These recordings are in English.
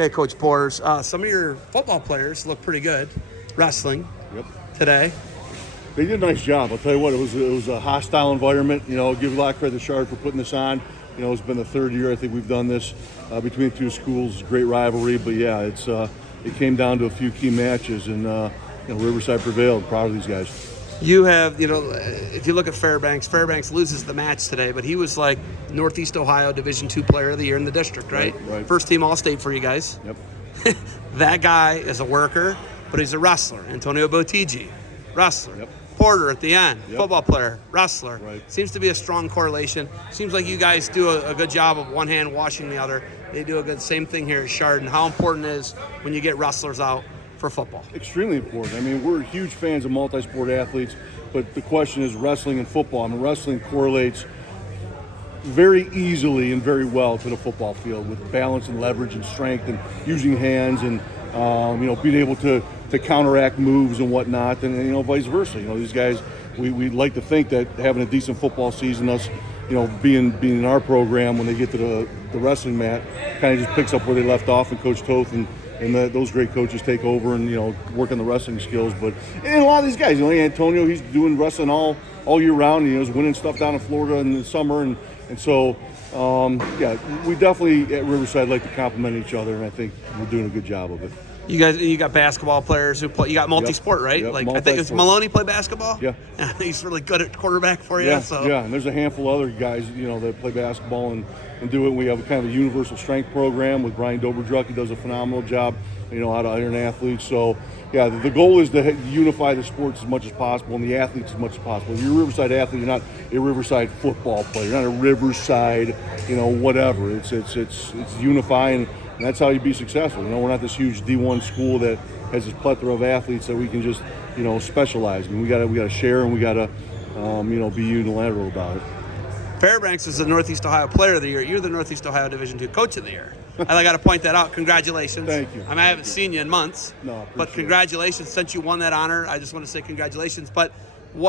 Okay, Coach Borders. Some of your football players look pretty good wrestling today. They did a nice job. I'll tell you what, it was a hostile environment. Give a lot of credit to Shard for putting this on. It's been the third year I think we've done this between the two schools. Great rivalry, but yeah, it came down to a few key matches, and Riverside prevailed. Proud of these guys. You have, if you look at Fairbanks loses the match today, but he was like Northeast Ohio Division II Player of the Year in the district, right? Right. First team All-State for you guys. Yep. That guy is a worker, but he's a wrestler. Antonio Botigi, wrestler. Yep. Porter at the end, Yep. football player, wrestler. Right. Seems to be a strong correlation. Seems like you guys do a good job of one hand washing the other. They do a good same thing here at Chardon. How important is when you get wrestlers out for football? Extremely important. I mean, we're huge fans of multi-sport athletes, but the question is wrestling and football. I mean, wrestling correlates very easily and very well to the football field with balance and leverage and strength and using hands and being able to counteract moves and whatnot, and vice versa. These guys, we like to think that having a decent football season, us being in our program, when they get to the wrestling mat, kind of just picks up where they left off, and Coach Toth and those great coaches take over and work on the wrestling skills. But and a lot of these guys, Antonio, he's doing wrestling all year round. He's winning stuff down in Florida in the summer, and so we definitely at Riverside like to compliment each other, and I think we're doing a good job of it. You got basketball players who play. You got multi-sport, right? Yep, I think it's Maloney play basketball. Yeah. He's really good at quarterback for you. Yeah, and there's a handful of other guys, that play basketball and do it. We have a kind of a universal strength program with Brian Doberdruck. He does a phenomenal job, out of Iron Athletes. So, yeah, the goal is to unify the sports as much as possible and the athletes as much as possible. If you're a Riverside athlete, you're not a Riverside football player. You're not a Riverside, whatever. It's unifying. And that's how you be successful. We're not this huge D1 school that has this plethora of athletes that we can just, specialize. I mean, we gotta share, and we gotta, be unilateral about it. Fairbanks is the Northeast Ohio Player of the Year. You're the Northeast Ohio Division II Coach of the Year. I got to point that out. Congratulations. Thank you. I haven't seen you in months. No, but congratulations. Since you won that honor, I just want to say congratulations. But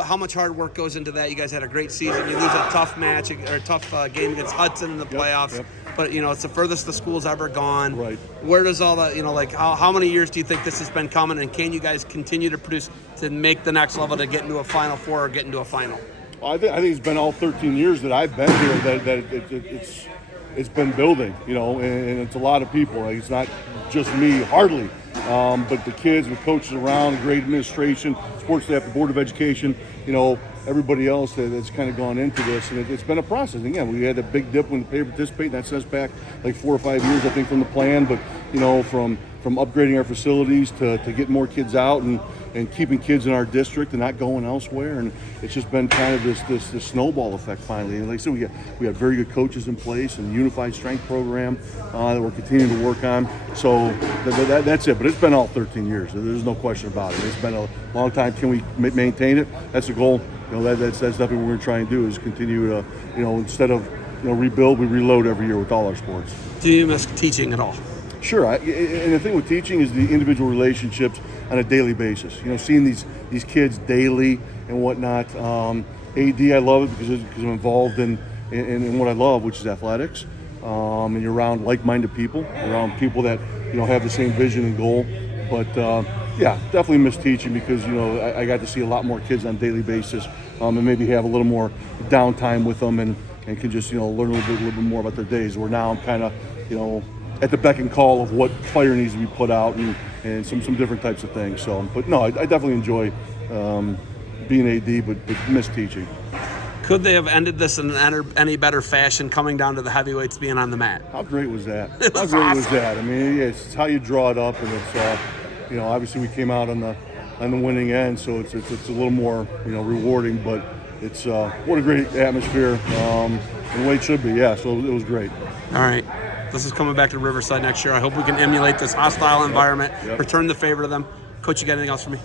how much hard work goes into that? You guys had a great season. You lose a tough match or a tough game against Hudson in the playoffs. Yep. But, it's the furthest the school's ever gone. Right. Where does all that, how many years do you think this has been coming? And can you guys continue to produce to make the next level to get into a Final Four or get into a final? Well, I think it's been all 13 years that I've been here that it's been building, and it's a lot of people. It's not just me, hardly, but the kids, with coaches around, great administration, sports staff, the Board of Education, everybody else that's kind of gone into this, and it's been a process. And again, we had a big dip when the pay participate, and that sets us back like 4 or 5 years, I think, from the plan. But from upgrading our facilities to get more kids out and keeping kids in our district and not going elsewhere, and it's just been kind of this snowball effect finally. And like I said, we have very good coaches in place and a unified strength program that we're continuing to work on. So that's it. But it's been all 13 years. There's no question about it. It's been a long time. Can we maintain it? That's the goal. That's definitely what we're going to try and do, is continue to instead of rebuild, we reload every year with all our sports. Do you miss teaching at all? Sure, and the thing with teaching is the individual relationships on a daily basis. Seeing these kids daily and whatnot. AD, I love it because I'm involved in what I love, which is athletics. And you're around like-minded people, around people that have the same vision and goal. But definitely miss teaching because I got to see a lot more kids on a daily basis, and maybe have a little more downtime with them and can just learn a little bit more about their days. Where now I'm kind of at the beck and call of what fire needs to be put out and some different types of things. So, but no, I definitely enjoy being AD, but miss teaching. Could they have ended this in any better fashion, coming down to the heavyweights being on the mat? How great was that? It was How great awesome. was that? I mean, it's how you draw it up, and it's obviously we came out on the winning end, so it's a little more rewarding. But it's what a great atmosphere, and the way it should be. Yeah, so it was great. All right. This is coming back to Riverside next year. I hope we can emulate this hostile environment, return the favor to them. Coach, you got anything else for me?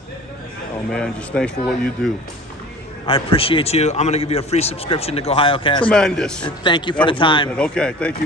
Oh, man, just thanks for what you do. I appreciate you. I'm going to give you a free subscription to GoHioCast. Tremendous. And thank you for the time. Okay, thank you.